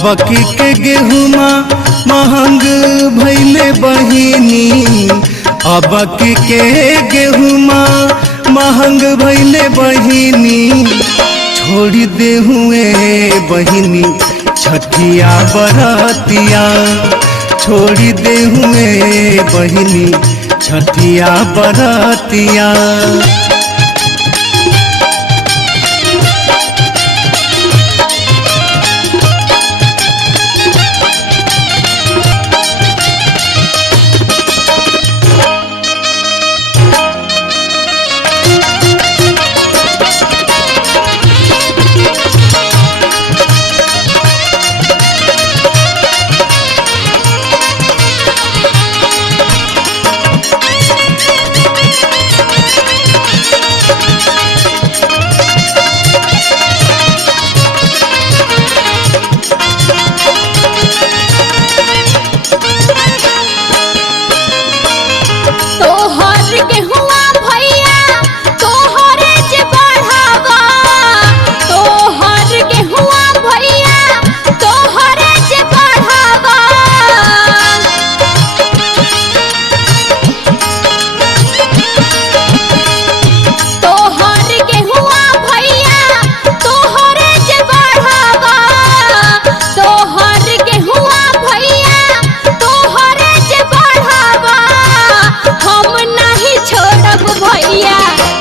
अबकी के गेहुमा महंग भैले बहिनी, अबकी के गेहुमा महंग भैले बहिनी। छोड़ी दे हुए बहिनी छठिया बरतिया, छोड़ी दे हुए बहिनी छठिया बरतिया।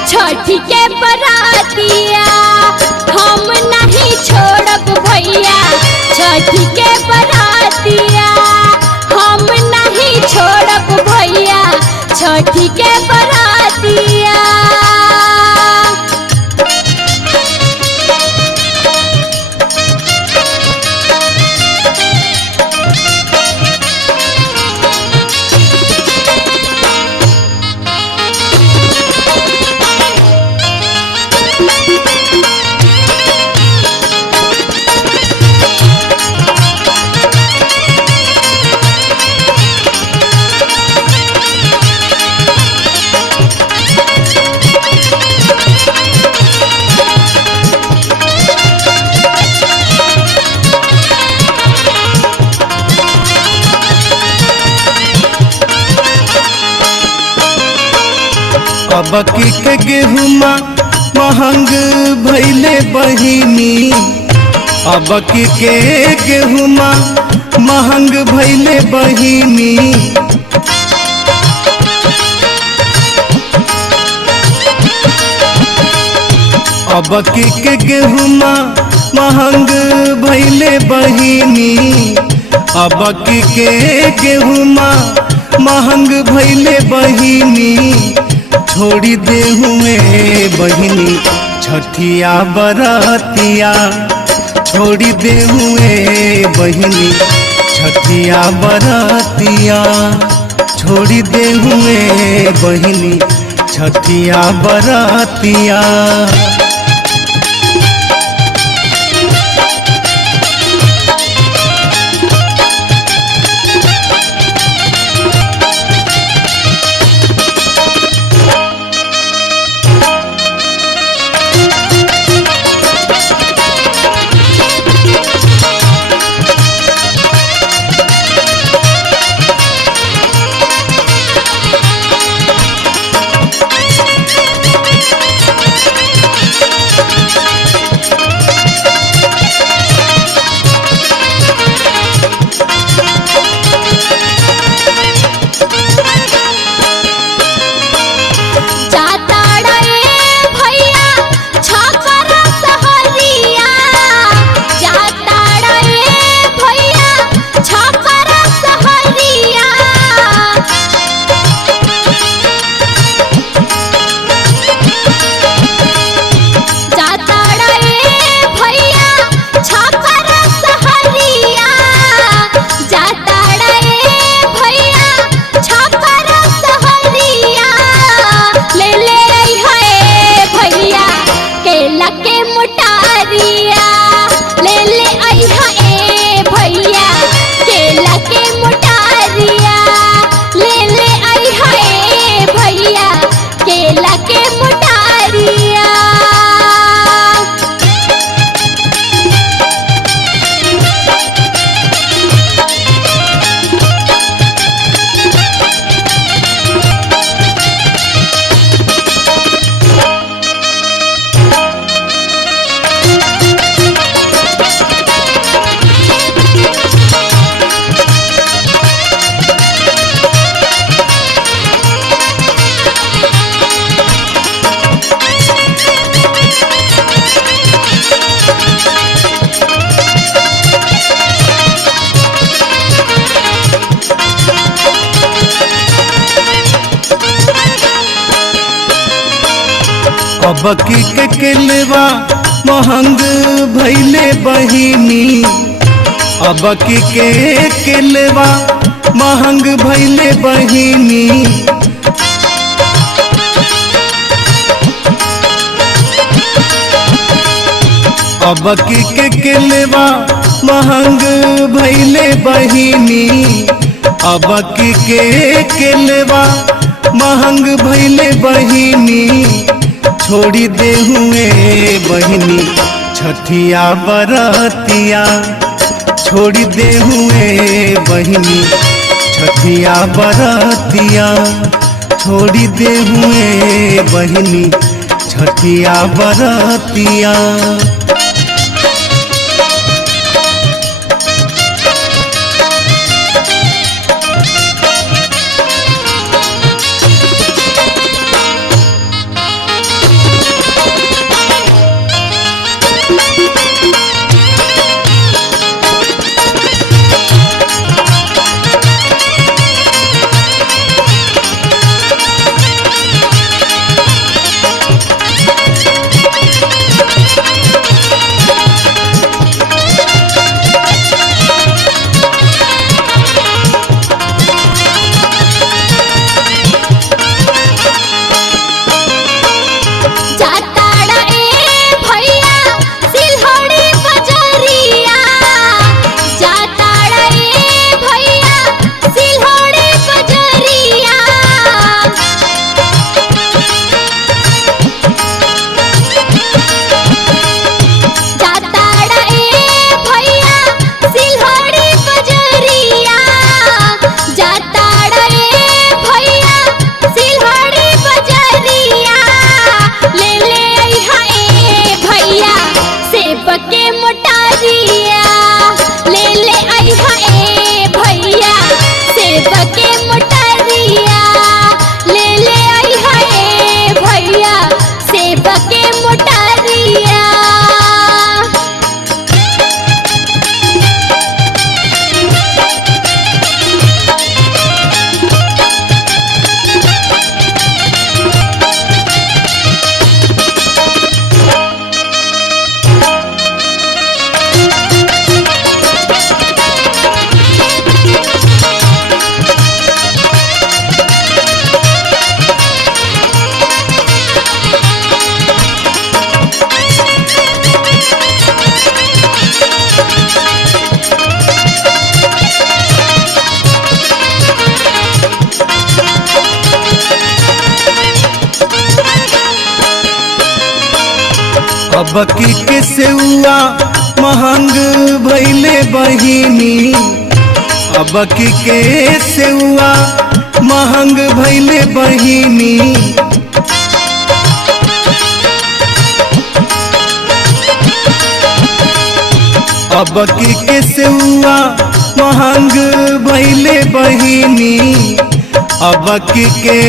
छठी के बरातिया हम नहीं छोड़ब भैया, छठी के बरातिया हम नहीं छोड़ब भैया, छठी के बरातिया। अबकी के गेहुमा महंग भैले बहिनी, अबकी के गेहुमा महंग भैले बहिनी। अबकी के गेहुमा महंग भैले बहिनी, अबकी के गेहुमा महंग भैले बहिनी। छोड़ी दे हुए बहिनी छठिया बरतिया, छोड़ी दे हुए बहिनी छठिया बरतिया, छोड़ी दे हुए बहिनी छठिया बरतिया। अब की के केलवा महंग भैले बहिनी, अब की के केलवा महंग भैले बहिनी। अब की के केलवा महंग भैले बहिनी, अब की के केलवा महंग भैले बहिनी। छोड़ी दे हुए बहिनी छठिया बरतिया, छोड़ी दे हुए बहिनी छठिया बरतिया, छोड़ी दे हुए बहिनी छठिया बरतिया। अब की के सेउआ महंग भैले बहिनी, अब की के सेउआ महंग भैले बहिनी। अब की के सेउआ महंग भैले बहिनी, अब की के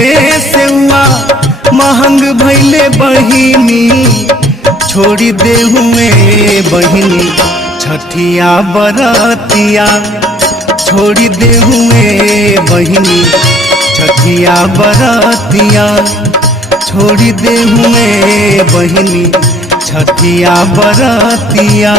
सेउआ महंग भैले बहिनी। छोड़ी दे हुए बहिनी छठिया बरतिया, छोड़ी दे हुए बहिनी छठिया बरतिया, छोड़ी दे हुए बहिनी छठिया बरतिया।